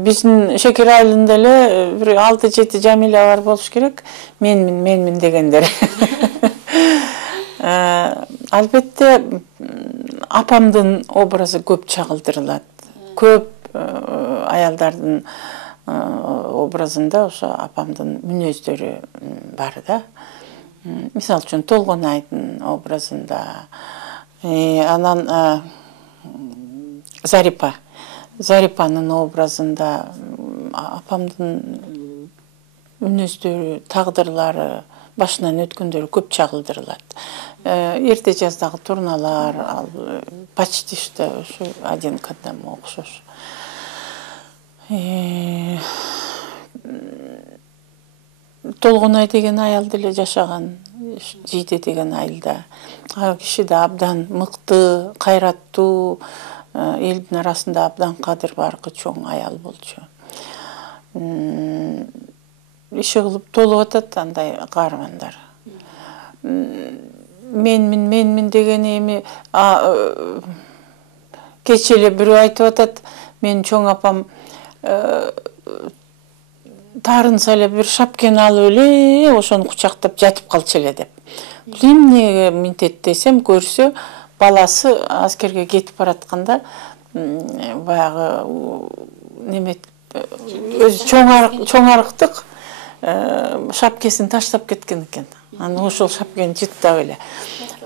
Биздин Шекер айылында эле бир 6-7 Жамиля бар болуш керек. Менмин дегендер. Албетте апамдын образы көп чагылдырылат. Көп аялдардын образында ошо апамдын мүнөздөрү бар да. Мисалы үчүн Толгонайдын образында, анан Зарипанын образында апамдын мүнөздөрү, тагдырлары, башынан өткөндөрү көп чагылдырылат. Эрте жаздагы турналар, почти что ошо один к одному окшош. Толгонай деген аял деле жашаган, Жийде деген айылда. Ал киши да абдан мыкты, кайраттуу, элдин арасында абдан кадыр баркы чоң аял болчу. Иши кылып толуп атат андай каармандар. Менмин дегени эми кеч эле бирөө айтып атат, менин чоң апам таарынса эле бир шапкени алып эле ошону кучактап жатып калчу эле деп. Бул эмнеге минтет десем, көрсө баласы аскерге кетип баратканда баягы немет өзү чоң арыктык шапкесин таштап кеткен экен. Анан ошол шапкени жыттап эле.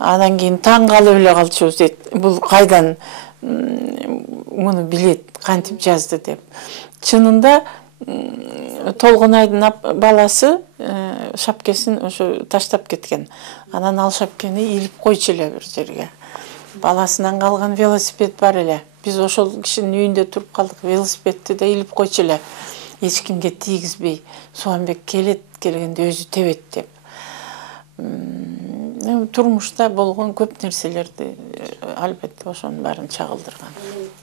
Анан кийин таң калып эле калчубуз дейт. Бул кайдан муну билет, кантип жазды деп. Чынында Толгонайдын баласы шапкесин ошо таштап кеткен. Анан ал шапкени илип койчу эле бир жерге. Баласынан калган велосипед бар эле. Биз ошол кишинин үйүндө туруп калдык. Велосипедти да илип койчу эле. Эч кимге тийгизбей, Субанбек келгенде өзү тебет деп. Турмушта болгон көп нерселерди албетте ошонун баарын чагылдырган.